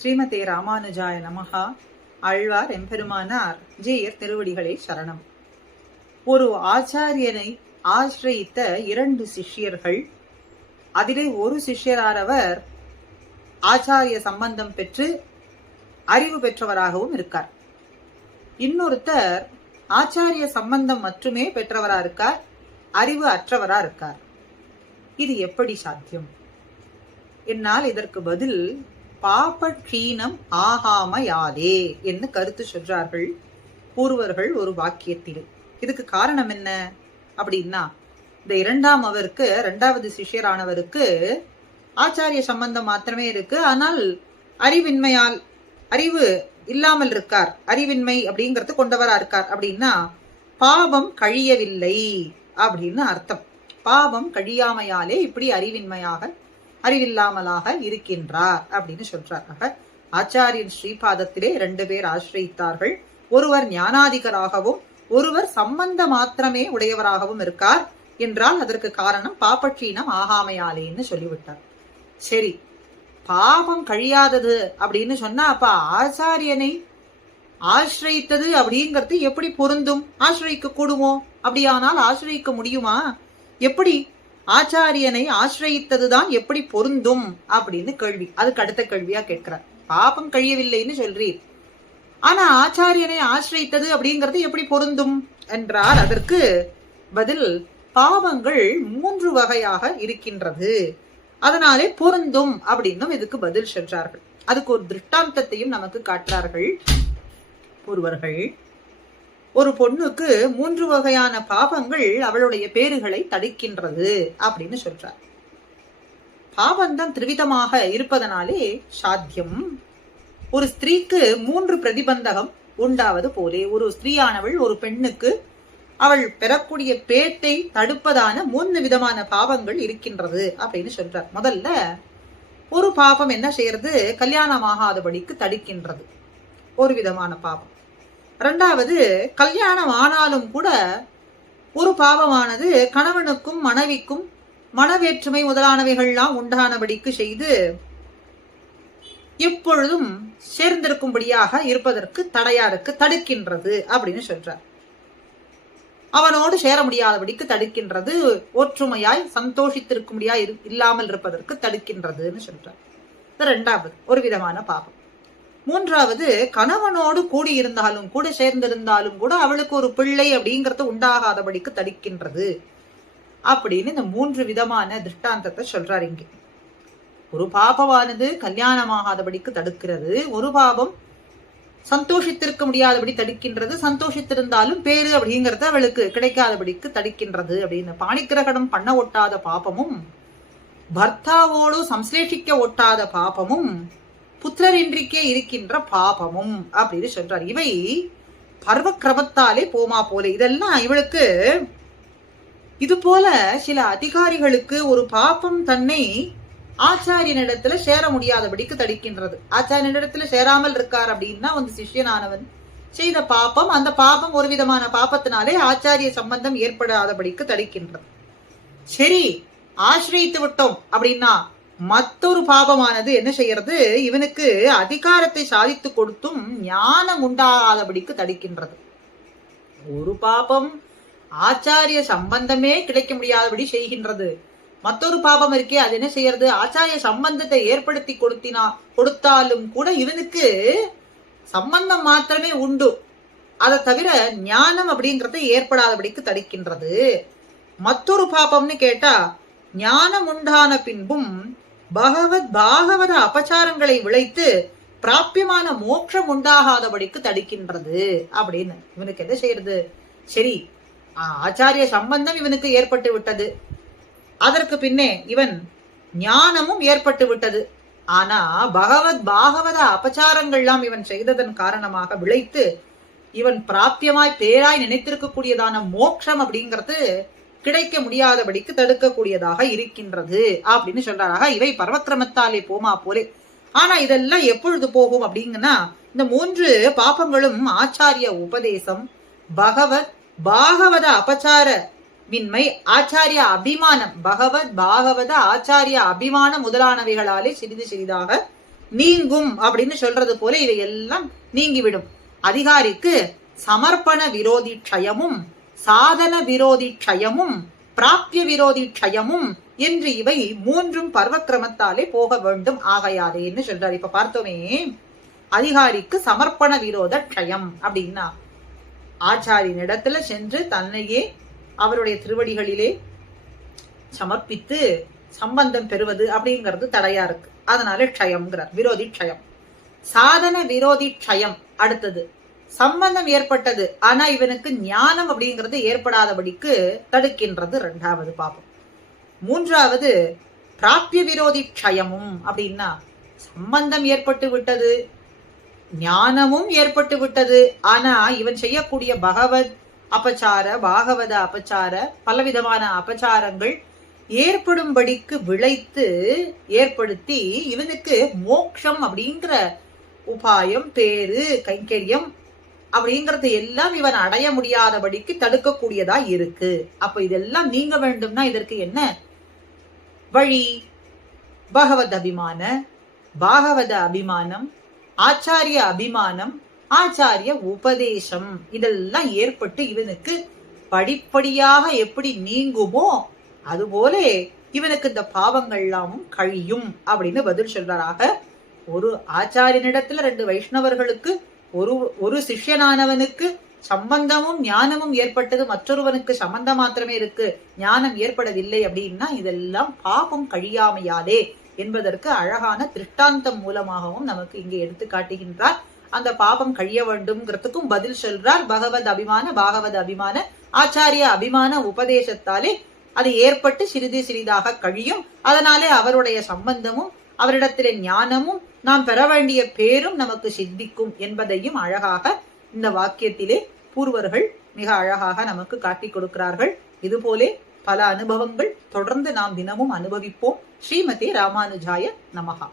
ஸ்ரீமதே ராமானுஜாய நமகா ஆழ்வார் எம்பெருமானார் ஜீயர் திருவடிகளே சரணம். ஒரு ஆச்சாரியனை ஆசிரயித்த இரண்டு சிஷ்யர்கள் அதிலே ஒரு சிஷ்யரானவர் ஆச்சாரிய சம்பந்தம் பெற்று அறிவு பெற்றவராகவும் இருக்கார். இன்னொருத்தர் ஆச்சாரிய சம்பந்தம் மட்டுமே பெற்றவரா இருக்கார் அறிவு அற்றவரா இருக்கார். இது எப்படி சாத்தியம்? என்னால் இதற்கு பதில் பாப கீனம் ஆகாம என்று கருத்து சொல்றார்கள் பூர்வர்கள் ஒரு வாக்கியத்தில். இதுக்கு காரணம் என்ன? அப்படின்னா இந்த இரண்டாம் அவருக்கு இரண்டாவது சிஷ்யரானவருக்கு ஆச்சாரிய சம்பந்தம் மாத்திரமே இருக்கு. ஆனால் அறிவின்மையால் அறிவு இல்லாமல் இருக்கார். அறிவின்மை அப்படிங்கறது கொண்டவரா இருக்கார். அப்படின்னா பாவம் கழியவில்லை அப்படின்னு அர்த்தம். பாவம் கழியாமையாலே இப்படி அறிவின்மையாக அறிவில்லாமலாக இருக்கின்றார் அப்படின்னு சொல்றார். ஆக ஆச்சாரியன் ஸ்ரீபாதத்திலே ரெண்டு பேர் ஆசிரியித்தார்கள். ஒருவர் ஞானாதிகராகவும் ஒருவர் சம்பந்த மாத்திரமே உடையவராகவும் இருக்கார் என்றால் அதற்கு காரணம் பாப்பட்சீனம் ஆகாமையாலேன்னு சொல்லிவிட்டார். சரி பாபம் கழியாதது அப்படின்னு சொன்னா அப்ப ஆச்சாரியனை ஆசிரியித்தது அப்படிங்கிறது எப்படி பொருந்தும்? ஆசிரியக்க கூடுமோ அப்படியானால் ஆசிரியக்க முடியுமா? எப்படி ஆச்சாரியனை ஆசிரயித்ததுதான் எப்படி பொருந்தும் அப்படின்னு கேள்வி. அதுக்கு அடுத்த கேள்வியா கேட்கிறார். பாபம் கழியவில்லைன்னு சொல்றீர். ஆனா ஆச்சாரியனை ஆசிரயித்தது அப்படிங்கிறது எப்படி பொருந்தும் என்றால் அதற்கு பதில் பாவங்கள் மூன்று வகையாக இருக்கின்றது. அதனாலே பொருந்தும் அப்படின்னும் இதுக்கு பதில் சென்றார்கள் அதுக்கு ஒரு திருஷ்டாந்தத்தையும் நமக்கு காட்டுறார்கள் ஒருவர்கள். ஒரு பொண்ணுக்கு மூன்று வகையான பாவங்கள் அவளுடைய பேறுகளை தடுக்கின்றது அப்படின்னு சொல்றார். பாவம்தான் திரிவிதமாக இருப்பதனாலே சாத்தியம். ஒரு ஸ்திரீக்கு மூன்று பிரதிபந்தகம் உண்டாவது போலே. ஒரு ஸ்திரீயானவள் ஒரு பெண்ணுக்கு அவள் பெறக்கூடிய பேட்டை தடுப்பதான மூன்று விதமான பாவங்கள் இருக்கின்றது அப்படின்னு சொல்றார். முதல்ல ஒரு பாபம் என்ன செய்யறது? கல்யாணமாகாதபடிக்கு தடுக்கின்றது. ஒரு விதமான பாவம். ரெண்டாவது கல்யாணம் ஆனாலும் கூட ஒரு பாவமானது கணவனுக்கும் மனைவிக்கும் மனவேற்றுமை முதலானவைகள்லாம் உண்டானபடிக்கு செய்து எப்பொழுதும் சேர்ந்திருக்கும்படியாக இருப்பதற்கு தடையா இருக்கு தடுக்கின்றது அப்படின்னு சொல்றார். அவனோடு சேர முடியாதபடிக்கு தடுக்கின்றது ஒற்றுமையாய் சந்தோஷித்திருக்கும்படியா இல்லாமல் இருப்பதற்கு தடுக்கின்றதுன்னு சொல்றார். இது ரெண்டாவது ஒரு விதமான பாவம். மூன்றாவது கணவனோடு கூடி இருந்தாலும் கூட சேர்ந்திருந்தாலும் கூட அவளுக்கு ஒரு பிள்ளை அப்படிங்கறது உண்டாகாதபடிக்கு தடுக்கின்றது. அப்படின்னு இந்த மூன்று விதமான திருஷ்டாந்தத்தை சொல்றாரு இங்கே. ஒரு பாபமானது கல்யாணமாகாதபடிக்கு தடுக்கிறது. ஒரு பாபம் சந்தோஷித்திருக்க முடியாதபடி தடுக்கின்றது. சந்தோஷத்திருந்தாலும் பேரு அப்படிங்கறது அவளுக்கு கிடைக்காதபடிக்கு தடுக்கின்றது அப்படின்னு. பாணிக்கிரகணம் பண்ண ஒட்டாத பாபமும் பர்த்தாவோடு சம்ஸ்லேஷிக்க ஒட்டாத பாபமும் புத்திரரின்றிக்கே இருக்கின்ற பாபமும் அப்படின்னு சொல்றார். இவை பர்வ கிரமத்தாலே போமா போல. இதெல்லாம் இவளுக்கு இது போல சில அதிகாரிகளுக்கு ஒரு பாப்பம் தன்னை ஆச்சாரியனிடத்துல சேர முடியாதபடிக்கு தடுக்கின்றது. ஆச்சாரியனிடத்துல சேராமல் இருக்கார் அப்படின்னா வந்து சிஷ்யனானவன் செய்த பாப்பம் அந்த பாப்பம் ஒரு விதமான பாப்பத்தினாலே ஆச்சாரிய சம்பந்தம் ஏற்படாதபடிக்கு தடுக்கின்றது. சரி ஆசிரியத்து விட்டோம் அப்படின்னா மற்றொரு பாபமானது என்ன செய்யறது இவனுக்கு அதிகாரத்தை சாதித்து கொடுத்தும் ஞானம் உண்டாகாதபடிக்கு தடுக்கின்றது. ஒரு பாபம் ஆச்சாரிய சம்பந்தமே கிடைக்க முடியாதபடி செய்கின்றது. மற்றொரு பாபம் இருக்கே அது என்ன செய்யறது ஆச்சாரிய சம்பந்தத்தை ஏற்படுத்தி கொடுத்தினா கொடுத்தாலும் கூட இவனுக்கு சம்பந்தம் மாத்திரமே உண்டு. அதை தவிர ஞானம் அப்படிங்கறத ஏற்படாதபடிக்கு தடுக்கின்றது. மற்றொரு பாபம்னு கேட்டா ஞானம் உண்டான பின்பும் பகவத் பாகவத அபச்சாரங்களை விளைத்து பிராபியமான மோட்சம் உண்டாகாதபடிக்கு தடுக்கின்றது அப்படின்னு. இவனுக்கு என்ன செய்யறது? சரி ஆச்சாரிய சம்பந்தம் இவனுக்கு ஏற்பட்டு விட்டது. அதற்கு பின்னே இவன் ஞானமும் ஏற்பட்டு விட்டது. ஆனா பகவத் பாகவத அபச்சாரங்கள்லாம் இவன் செய்ததன் காரணமாக விளைத்து இவன் பிராப்தியமாய் பேராய் நினைத்திருக்கக்கூடியதான மோட்சம் அப்படிங்கிறது கிடைக்க முடியாதபடிக்கு தடுக்கக்கூடியதாக இருக்கின்றது அப்படின்னு சொல்றாராக இவை பரவக்கிரமத்தாலே போமா போலே. ஆனா இதெல்லாம் எப்பொழுது போகும் அப்படிங்கன்னா இந்த மூன்று பாப்பங்களும் ஆச்சாரிய உபதேசம் பகவத் பாகவத அபச்சார மின்மை ஆச்சாரிய அபிமானம் பகவத் பாகவத ஆச்சாரிய அபிமானம் முதலானவைகளாலே சிறிது சிறிதாக நீங்கும் அப்படின்னு சொல்றது போல இவை எல்லாம் நீங்கிவிடும். அதிகாரிக்கு சமர்ப்பண விரோதி க்ஷயமும் சாதன விரோதி க்ஷயமும் பிராப்திய விரோதி க்ஷயமும் என்று இவை மூன்றும் பர்வக்கிரமத்தாலே போக வேண்டும். ஆகையாதேன்னு சொல்றாரு. இப்ப பார்த்தோமே அதிகாரிக்கு சமர்ப்பண விரோத க்ஷயம் அப்படின்னா ஆச்சாரியனிடத்துல சென்று தன்னையே அவருடைய திருவடிகளிலே சமர்ப்பித்து சம்பந்தம் பெறுவது அப்படிங்கிறது தடையா இருக்கு. அதனால க்ஷயம்ங்கிறார். விரோதி க்ஷயம். சாதன விரோதி க்ஷயம் அடுத்தது. சம்பந்தம் ஏற்பட்டது. ஆனா இவனுக்கு ஞானம் அப்படிங்கிறது ஏற்படாதபடிக்கு தடுக்கின்றது ரெண்டாவது பாபம். மூன்றாவது பிராப்பிய விரோதி க்ஷயமும் அப்படின்னா சம்பந்தம் ஏற்பட்டு விட்டது ஞானமும் ஏற்பட்டு விட்டது. ஆனா இவன் செய்யக்கூடிய பகவத் அபச்சார பாகவத அபச்சார பலவிதமான அபச்சாரங்கள் ஏற்படும்படிக்கு விளைத்து ஏற்படுத்தி இவனுக்கு மோக்ஷம் அப்படிங்கிற உபாயம் பேரு கைங்கரியம் அப்படிங்கறது எல்லாம் இவன் அடைய முடியாதபடிக்கு தடுக்கக்கூடியதா இருக்கு. அப்ப இதெல்லாம் நீங்க வேண்டும்னா இதற்கு என்ன? வழி. பகவத் அபிமான. பாகவத அபிமானம். ஆச்சாரிய அபிமானம். ஆச்சாரிய உபதேசம். இதெல்லாம் ஏற்பட்டு இவனுக்கு படிப்படியாக எப்படி நீங்குமோ அதுபோல இவனுக்கு இந்த பாவங்கள்லாமும் கழியும் அப்படின்னு பதில் சொல்றாராக. ஒரு ஆச்சாரியனிடத்துல ரெண்டு வைஷ்ணவர்களுக்கு ஒரு ஒரு சிஷ்யனானவனுக்கு சம்பந்தமும் ஞானமும் ஏற்பட்டது மற்றொருவனுக்கு சம்பந்தம் மாத்திரமே இருக்கு ஞானம் ஏற்படவில்லை அப்படின்னா இதெல்லாம் பாபம் கழியாமையாலே என்பதற்கு அழகான திருஷ்டாந்தம் மூலமாகவும் நமக்கு இங்கே எடுத்து காட்டுகின்றார். அந்த பாபம் கழிய வேண்டும்ங்கிறதுக்கும் பதில் சொல்றார். பகவத் அபிமான பாகவத அபிமான ஆச்சாரிய அபிமான உபதேசத்தாலே அது ஏற்பட்டு சிறிது சிறிதாக கழியும். அதனாலே அவருடைய சம்பந்தமும் அவரிடத்திலே ஞானமும் நாம் பெற வேண்டிய பேரும் நமக்கு சித்திக்கும் என்பதையும் அழகாக இந்த வாக்கியத்திலே பூர்வர்கள் மிக அழகாக நமக்கு காட்டிக் கொடுக்கிறார்கள். இதுபோலே பல அனுபவங்கள் தொடர்ந்து நாம் தினமும் அனுபவிப்போம். ஸ்ரீமதி ராமானுஜாய நமகா